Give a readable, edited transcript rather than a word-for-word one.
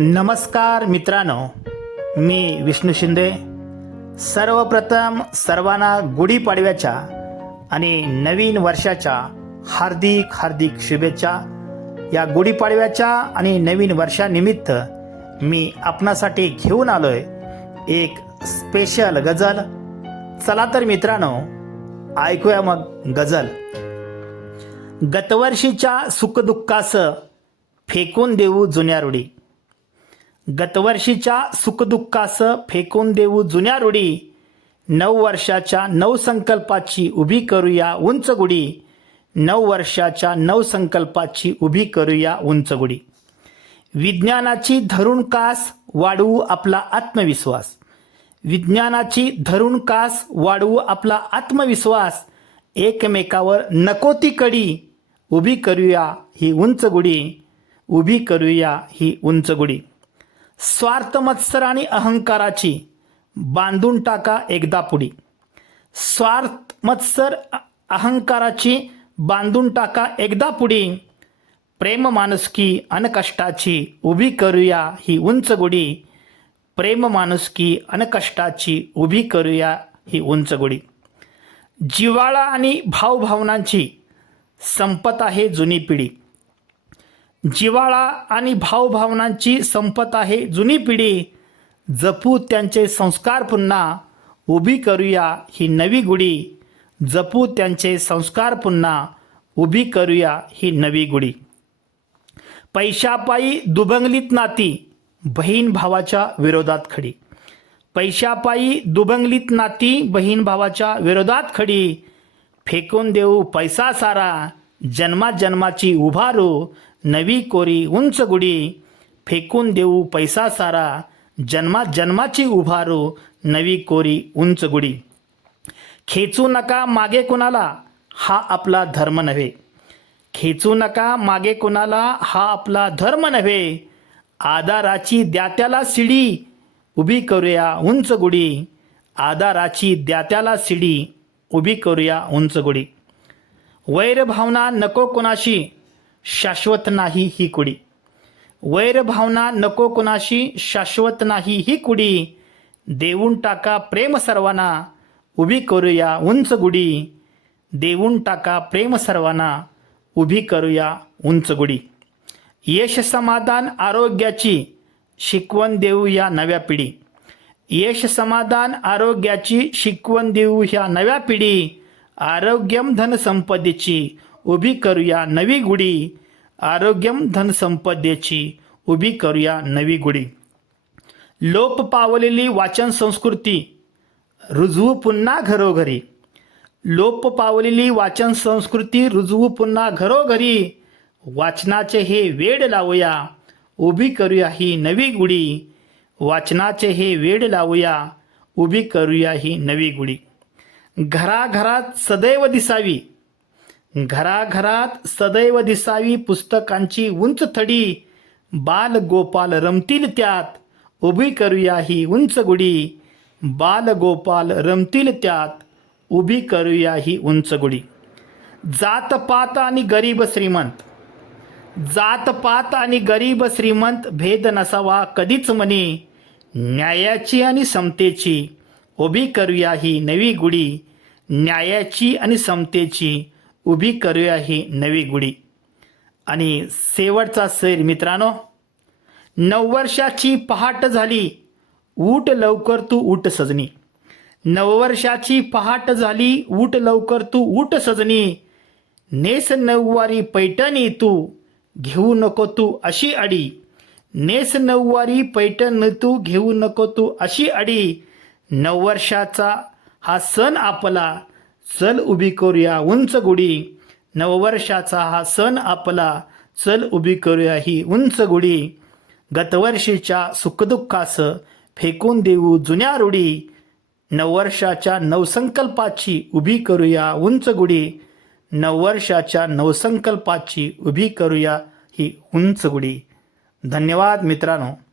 नमस्कार मित्रांनो, मी विष्णू शिंदे. सर्वप्रथम सर्वांना गुढीपाडव्याच्या आणि नवीन वर्षाच्या हार्दिक हार्दिक शुभेच्छा. या गुढीपाडव्याच्या आणि नवीन वर्षानिमित्त मी आपणासाठी घेऊन आलोय एक स्पेशल गझल. चला तर मित्रांनो, ऐकूया मग गझल. गतवर्षीच्या सुखदुःखास फेकून देऊ जुन्या रूढी. गतवर्षीच्या सुखदुःखास फेकून देऊ जुन्या रूढी. नववर्षाच्या नवसंकल्पाची उभी करूया उंच गुढी. नववर्षाच्या नवसंकल्पाची उभी करूया उंच गुढी. विज्ञानाची धरून कास वाढवू आपला आत्मविश्वास. विज्ञानाची धरून कास वाढवू आपला आत्मविश्वास. एकमेकावर नको ती कडी उभी करूया ही उंच गुढी. उभी करूया ही उंच गुढी. स्वार्थ मत्सर आणि अहंकाराची बांधून टाका एकदा पुडी. स्वार्थ मत्सर अहंकाराची बांधून टाका एकदा पुडी. प्रेम माणुसकी अनकष्टाची उभी करूया ही उंच गुढी. प्रेम माणुसकी अनकष्टाची उभी करूया ही उंच गुढी. जिव्हाळा आणि भावभावनांची संपत आहे जुनी पिढी. जिव्हाळा आणि भावभावनांची संपत आहे जुनी पिढी. जपू त्यांचे संस्कार पुन्हा उभी करूया ही नवी गुढी. जपू त्यांचे संस्कार पुन्हा उभी करूया ही नवी गुढी. पैशापायी दुभंगलीत नाती बहीण भावाच्या विरोधात खडी. पैशापायी दुभंगलीत नाती बहीण भावाच्या विरोधात खडी. फेकून देऊ पैसा सारा जन्मा जन्माची उभारू नवी कोरी उंच गुढी. फेकून देऊ पैसा सारा जन्मा जन्माची उभारू नवी कोरी उंच गुढी. खेचू नका मागे कुणाला हा आपला धर्म नव्हे. खेचू नका मागे कुणाला हा आपला धर्म नव्हे. आधाराची द्या त्याला शिडी उभी करूया उंच गुढी. आधाराची द्या त्याला शिडी उभी करूया उंच गुढी. वैरभावना नको कुणाशी शाश्वत नाही ही कुडी. वैरभावना नको कुणाशी शाश्वत नाही ही कुडी. देऊन टाका प्रेम सर्वांना उभी करूया उंच गुढी. देऊन टाका प्रेम सर्वांना उभी करूया उंच गुढी. यश समाधान आरोग्याची शिकवण देऊ या नव्या पिढी. यश समाधान आरोग्याची शिकवण देऊ ह्या नव्या पिढी. आरोग्यम धन संपदेची उभी करूया नवी गुढी. आरोग्यम धन संपदेची उभी करूया नवी गुढी. लोप पावलेली वाचन संस्कृती रुजवू पुन्हा घरोघरी. लोप पावलेली वाचन संस्कृती रुजवू पुन्हा घरोघरी. वाचनाचे हे वेड लावूया उभी करूया ही नवी गुढी. वाचनाचे हे वेड लावूया उभी करूया ही नवी गुढी. घराघरात सदैव दिसावी. घराघरात सदैव दिसावी पुस्तकांची उंच थडी. बाल गोपाल रमतील त्यात उभी करूया ही उंच गुढी. बाल गोपाल रमतील त्यात उभी करूया ही उंच गुढी. जातपात आणि गरीब श्रीमंत. जातपात आणि गरीब श्रीमंत भेद नसावा कधीच मनी. न्यायाची आणि समतेची उभी करूया ही नवी गुढी. न्यायाची आणि समतेची उभी करूया ही नवी गुढी. आणि शेवटचा सैर मित्रांनो. नववर्षाची पहाट झाली उठ लवकर तू उठ सजनी. नववर्षाची पहाट झाली उठ लवकर तू उठ सजनी. नेस नऊवारी पैठणी तू घेऊ नको तू अशी अडी. नेस नऊवारी पैठण तू घेऊ नको तू अशी अडी. नववर्षाचा हा सण आपला चल उभी करूया उंच गुढी. नववर्षाचा हा सण आपला चल उभी करूया ही उंच गुढी. गतवर्षीच्या सुखदुःखास फेकून देऊ जुन्या रूढी. नववर्षाच्या नवसंकल्पाची उभी करूया उंच गुढी. नववर्षाच्या नवसंकल्पाची उभी करूया ही उंच गुढी. धन्यवाद मित्रांनो.